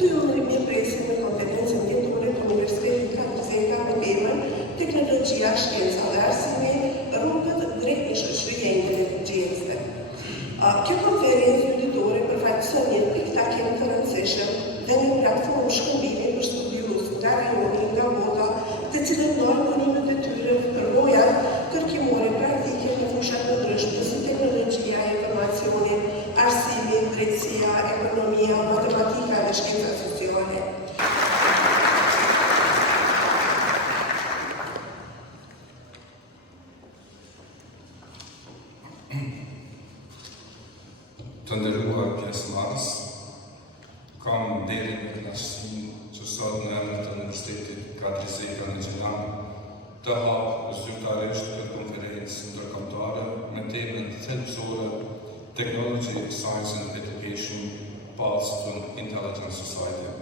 Këtu unë mirë presim në konferencën vendore të Universitetit ka prezenta me temën Teknologjia, shkenca dhe arsimi, rrugët drejt një shoqërie inteligjenste. Kjo konferencë vendore përfaqëson një pikë takim të rëndësishëm dhe një platformë shkëmbimi për studiues nga rajoni, nga bota, të cilët ndojnë punimet e tyre rrojat kërkimore praktike në fushat të ndryshme si teknologjia, informacioni, arsimi, drejtësia, ekonomia, matematika dhe shkenca sociale. Të nderuar pjesëmarrës, kam nderin e kënaqësinë që sot në emër të Universitetit Kadri Zeka në Gjilan të hap zyrtarisht këtë konferencë ndërkombëtare me temën thelbësore Technology, Science and Education Paths to an Intelligent Society.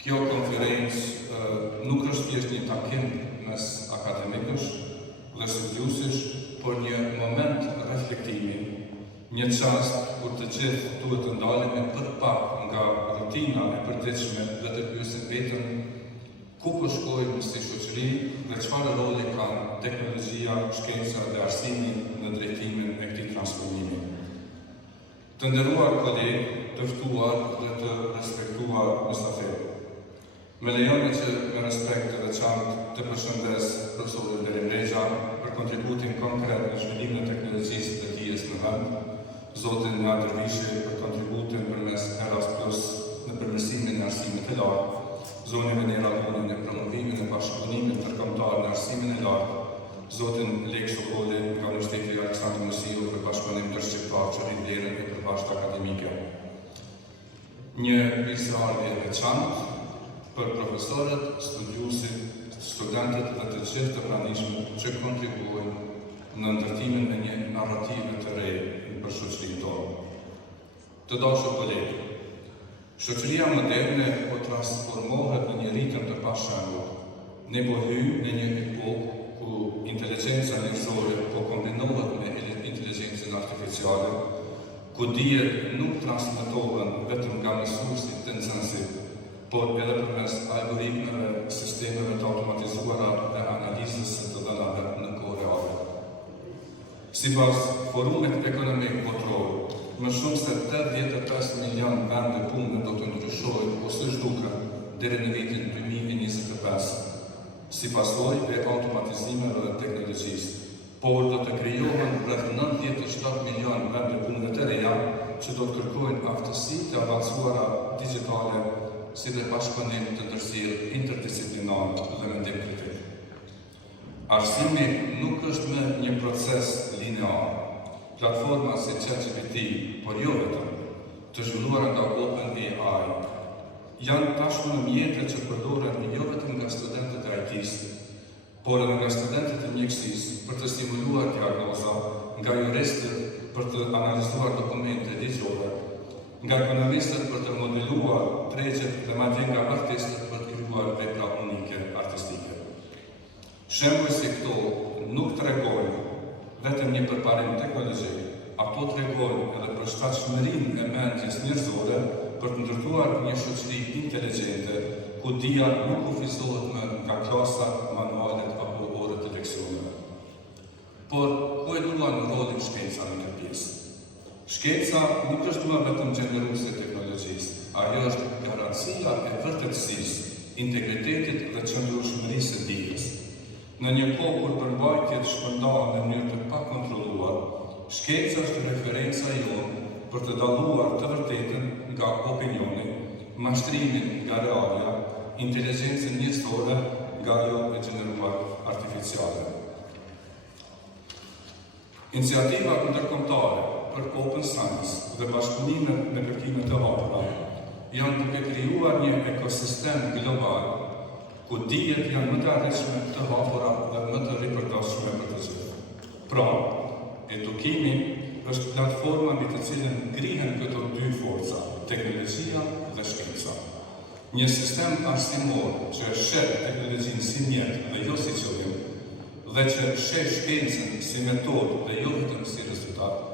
Kjo konferencë nuk është thjesht një takim mes akademikësh dhe studiuesish, por një moment reflektimi, një çast kur të gjithë duhet të ndalemi për pak nga rutina e përditshme dhe të pyesim veten ku po shkojmë si shoqëri dhe çfarë roli ka teknologjia, shkenca dhe arsimi në drejtimin e këtij transformimi. Të nderuar kolegë, të ftuar dhe të respektuar mysafirë. Me lejoni që me respekt të veçantë të përshëndes profesorin Deri Mrexha për kontributin konkret në zhvillimin e teknologjisë dhe dijes në vend, Zotin Nader Vishi për kontributin përmes Erasmus në përmirësimin e arsimit të lartë, Zonin Venera Luni në promovimin e bashkëpunimit ndërkombëtar në arsimin e lartë, Zotin Lek Sokoli nga Universiteti Aleksandër Mosiu për bashkëpunim ndërshqiptar që rrit vlerën e përbashkët akademike. Një mirëseardhje e veçantë për profesorët, studiuesit, studentët dhe të gjithë të pranishëm që kontribuojnë në ndërtimin e një narrative të re për shoqërinë tonë. Të dashur kolegë, shoqëria moderne po transformohet në një ritëm të pashembull. Ne po hyjmë në një epokë ku inteligjenca njerëzore po kombinohet me inteligjencën artificiale, ku dijet nuk transmetohen vetëm nga mësuesit të nxënësit, por edhe përmes algoritmeve, sistemeve të automatizuara dhe analizës së të dhënave në kohë reale. Sipas Forumit Ekonomik Botror, më shumë se 85 milion vende pune do të ndryshojnë ose zhduken deri në vitin 2025, si pasojë e automatizimeve dhe teknologjisë, por do të krijohen rreth 97 milion vende pune të reja që do të kërkojnë aftësi të avancuara digjitale si dhe bashkëpunim të ndërsirë interdisiplinar dhe mendim kritik. Arsimi nuk është më një proces linear. Platforma si ChatGPT, por jo vetëm, të zhvilluara nga OpenAI, janë tashmë në mjete që përdoren jo vetëm nga studentët e IT-së, por edhe nga studentët e mjekësisë për të stimuluar diagnoza, nga juristët për të analizuar dokumente ligjore, nga ekonomistët për të modeluar tregjet dhe madje nga artistët për të krijuar vepra unike artistike. Shembuj si këto nuk tregojnë vetëm një përparim teknologjik, apo tregojnë edhe për shtatshmërinë e mendjes njerëzore për të ndërtuar një shoqëri inteligjente, ku dija nuk kufizohet më nga klasa, manualet apo orët e leksioneve. Por ku e luan rolin shkenca në këtë pjesë? Shkenca nuk është më vetëm gjeneruese e teknologjisë, ajo është garancia e vërtetësisë, integritetit dhe qëndrueshmërisë së dijes. Në një kohë kur përmbajtjet shpërndahen në mënyrë të pakontrolluar, shkenca është referenca jonë për të dalluar të vërtetën nga opinioni, mashtrimin nga realia, inteligjencën njerëzore nga ajo e gjeneruar artificiale. Iniciativa ndërkombëtare për Open Science dhe bashkëpunimet në kërkime të hapura janë duke krijuar një ekosistem global ku dijet janë më të arritshme, të hapura dhe më të ripërdorshme për të gjithë. Pra, edukimi është platforma mbi të cilën ngrihen këto dy forca, teknologjia dhe shkenca. Një sistem arsimor që sheh teknologjinë si mjet dhe jo si qëllim, dhe që sheh shkencën si metodë dhe jo vetëm si rezultat,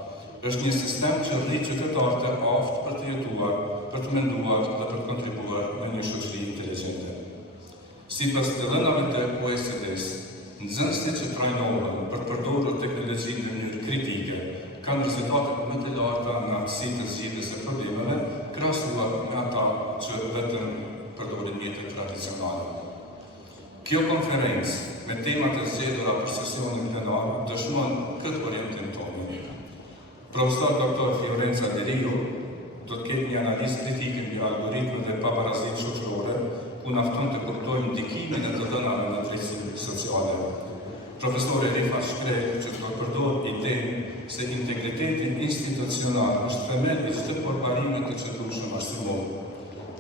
është një sistem që rrit qytetarët e aftë për të jetuar për të menduar dhe për të kontribuar në një shoqëri inteligjente. Sipas të dhënave të OECD-s, nxënësit që trajnohen për të përdorur teknologjinë në mënyrë kritike kanë rezultate më të larta në aftësi të zgjidhjes së problemeve, krahasuar me ata që vetëm përdorin mjete tradicionale. Kjo konferencë me temat e zgjedhura për sesionin plenar dëshmon këtë orientim tonë. Profesor Dr. Fiorenza De Rio do të ketë një analizë kritike mbi algoritmin dhe pabarazinë shoqërore, ku nafton të kuptojmë ndikimin e të dhënave në drejtësinë sociale. Profesori Rifat Shkrek që do të përdor idenë se integriteti institucional është themel i çdo përparimi të çëtueshëm arsimor.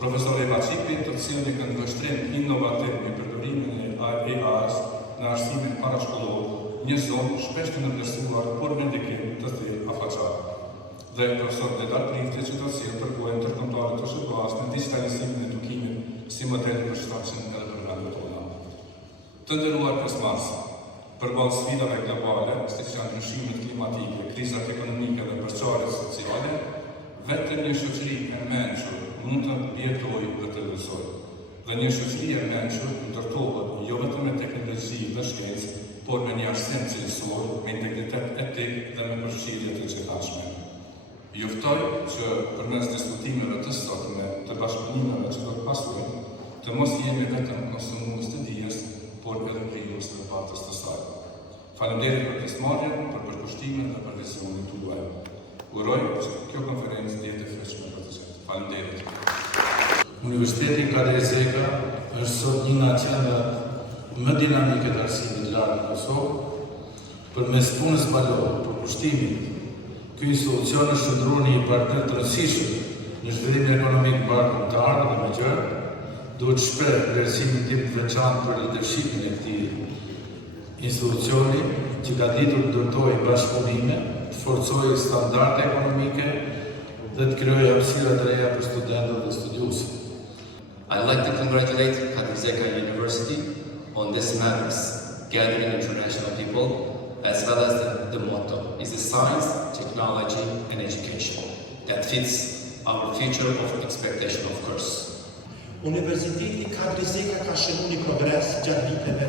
Profesori Vacipi të cilën e këndvështrim inovativ në përdorimin e AI-s në arsimin parashkollor, një zonë shpesh të nënvlerësuar por me ndikim të thellë afatgjat. Dhe profesor Dedar Prifti që do të sjellë përvojën ndërkombëtare të SHK-s në digitalizimin e edukimit si model për shfaqjen edhe për vendet tona. Të nderuar pjesëmarrëse, përballë sfidave globale, siç janë ndryshimet klimatike, krizat ekonomike dhe përçarjet sociale, vetëm një shoqëri e mençur mund të mbijetojë dhe të vlerësojë. Dhe një shoqëri e mençur ndërtohet jo vetëm me teknologji dhe shkencë, por me një arsim cilësor, me integritet etik dhe me përfshirje të gjithashme. Ju ftoj që përmes diskutimeve të sotme, të bashkëpunimeve që do të pasojnë, të mos jemi vetëm konsumues të dijes, por edhe krijues të batës të saj. Faleminderit për pjesëmarrjen, për përkushtimin dhe për vizionin tuaj. Uroj që kjo konferencë të jetë e freskshme për të gjithë. Faleminderit. Universiteti Kadri Zeka është sot një nga qendrat më dinamike të arsimit lartë në Kosovë. Përmes punës balore, përkushtimit, ky institucion është shndruar një partner të rëndësishëm në zhvillimin ekonomik bashkëkombëtar dhe më gjerë. Duhet shpreh vlerësimin tim të veçantë për leadershipin e këtij institucioni që ka ditur të ndërtojë bashkëpunime, të forcojë standarde ekonomike dhe të krijojë hapësira të reja për studentët dhe studiuesit. I'd like to congratulate Kadri Zeka University on this matters, gathering international people, as well as the motto is the science, technology, and education that fits our future of expectation, of course. Universiteti Kadri Zeka ka shënuar një progres gjatë viteve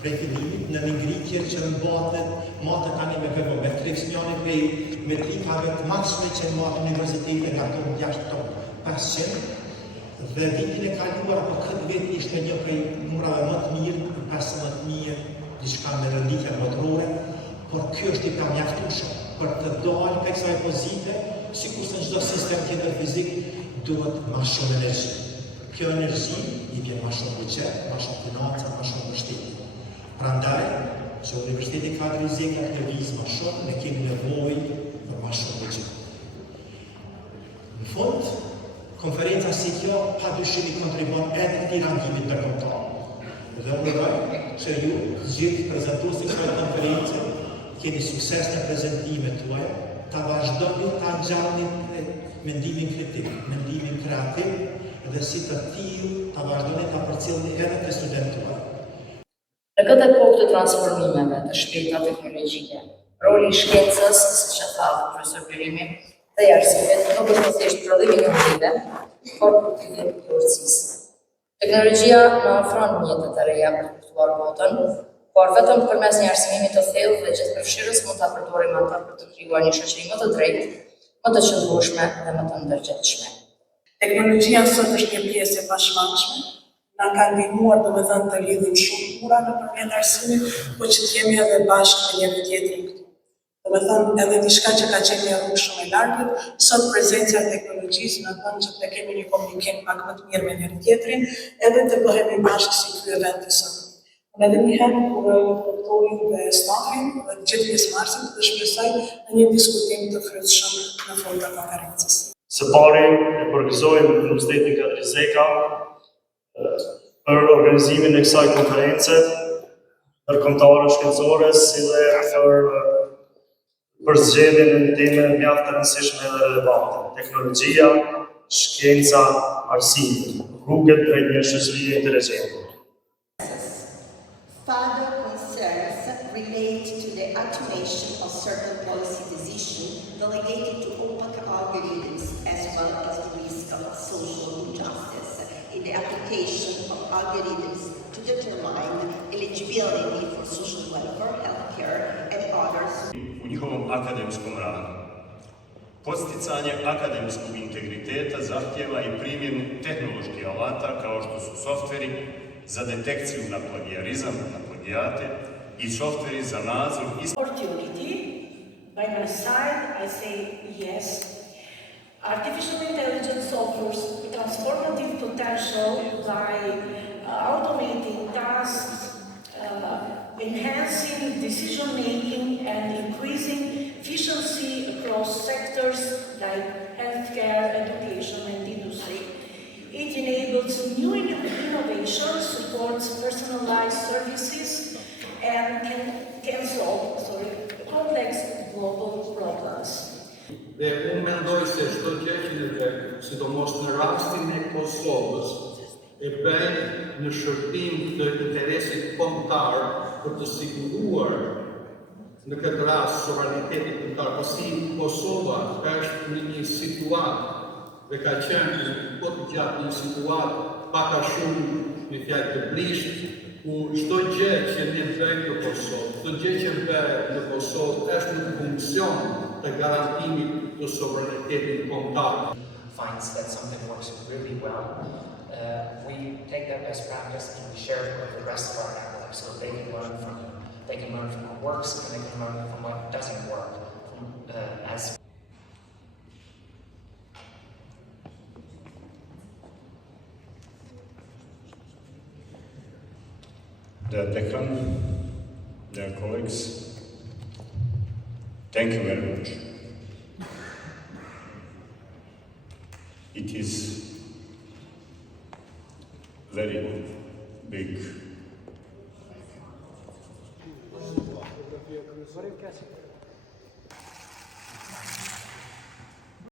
prej fillimit në një ngritje që matë tani me përvo me 3 prej metrikave të maksimme që matë universitete nga tonë jashtë tonë 500 dhe vitin e kaluar apo këtë vit ishte një prej numrave më të mirë, 15.000 diçka me rënditje motorore, por kjo është i pamjaftueshëm për të dalë prej kësaj pozite, sikurse në çdo sistem tjetër fizik duhet më shumë energji. Kjo energji i vjen më shumë buxhet, më shumë financa, më shumë mbështetje. Prandaj, që Universiteti Kadri Zeka të lëvizë më shumë, ne kemi nevojë për më shumë buxhet. Në fund, konferenca si kjo padyshim i kontribon edhe këtij rangimit ndërkombëtar. Dhe unë uroj që ju gjithë prezantuesit të kësaj konference keni sukses në prezantimet tuaja, ta vazhdoni ta ngjallni mendimin kritik, mendimin kreativ dhe si të tillë ta vazhdoni ta përcjellni edhe te studentët tuaj. Në këtë epokë të transformimeve të shpejta teknologjike, roli i shkencës, siç e tha profesor Berimi, dhe i arsimit nuk është thjesht prodhim inovative, por kultivi i urtësisë. Teknologjia na ofron mjete të reja për të kuptuar botën, por vetëm përmes një arsimimi të thellë dhe gjithëpërfshirës mund ta përdorim atë për të krijuar një shoqëri më të drejtë, më të qëndrueshme dhe më të ndërgjegjshme. Teknologjia sot është një pjesë e pashmangshme, na ka ndihmuar domethënë të lidhim shumë kura nëpërmjet arsimit, por që të jemi edhe bashkë me njëri tjetrin këtu. Domethënë edhe diçka që ka qenë një rrugë shumë e largët, sot prezenca e teknologjisë na bën që të kemi një komunikim pak më të mirë me njëri tjetrin, edhe të bëhemi bashkë si ky event i sotëm. Edhe një herë uroj doktorin dhe stafin dhe të gjithë pjesëmarrësit dhe shpresoj në një diskutim të frytshëm në fund të konferencës. Së pari e përgëzojmë Universitetin Kadri Zeka për organizimin e kësaj konference ndërkombëtare shkencore, si dhe për zgjedhjen e një teme mjaft të rëndësishme dhe relevante: teknologjia, shkenca, arsimi, rrugët drejt një shoqërie inteligjente. Further concerns relate to the automation of certain policy decisions position delegated to open algorithms as well as the risk of social injustice in the application of algorithms to determine eligibility for social welfare, healthcare, and others. U njihovom akademskom radu. Podsticanje akademskog integriteta zahtjeva i primjenu tehnoloških alata kao što su softveri za detekciju na plagijarizam, na plagijate i softveri za nadzor i opportunity. By my side, I say yes. Artificial intelligence offers transformative potential by automating tasks, enhancing decision-making and increasing efficiency across sectors like healthcare, education and industry. It enables new innovation, supports personalized services, and can solve complex global problems. Dhe unë mendoj se çdo gjë që ne bëjmë, sidomos në rastin e Kosovës, e bëjmë në shërbim të interesit kombëtar për të siguruar në këtë rast sovranitetin kombëtar, pasi Kosova është në një situatë dhe ka qenë po të gjatë një situatë pak a shumë me fjalë të brisht, ku çdo gjë që ne bëjmë në Kosovë, çdo gjë që bëhet në Kosovë është në funksion të garantimit të sovranitetit kombëtar. Finds that something works really well, we take that best practice and we share it with the rest of our network so that they can learn from what works and they can learn from what doesn't work. Dear Declan, dear colleagues, thank you very much. It is very big.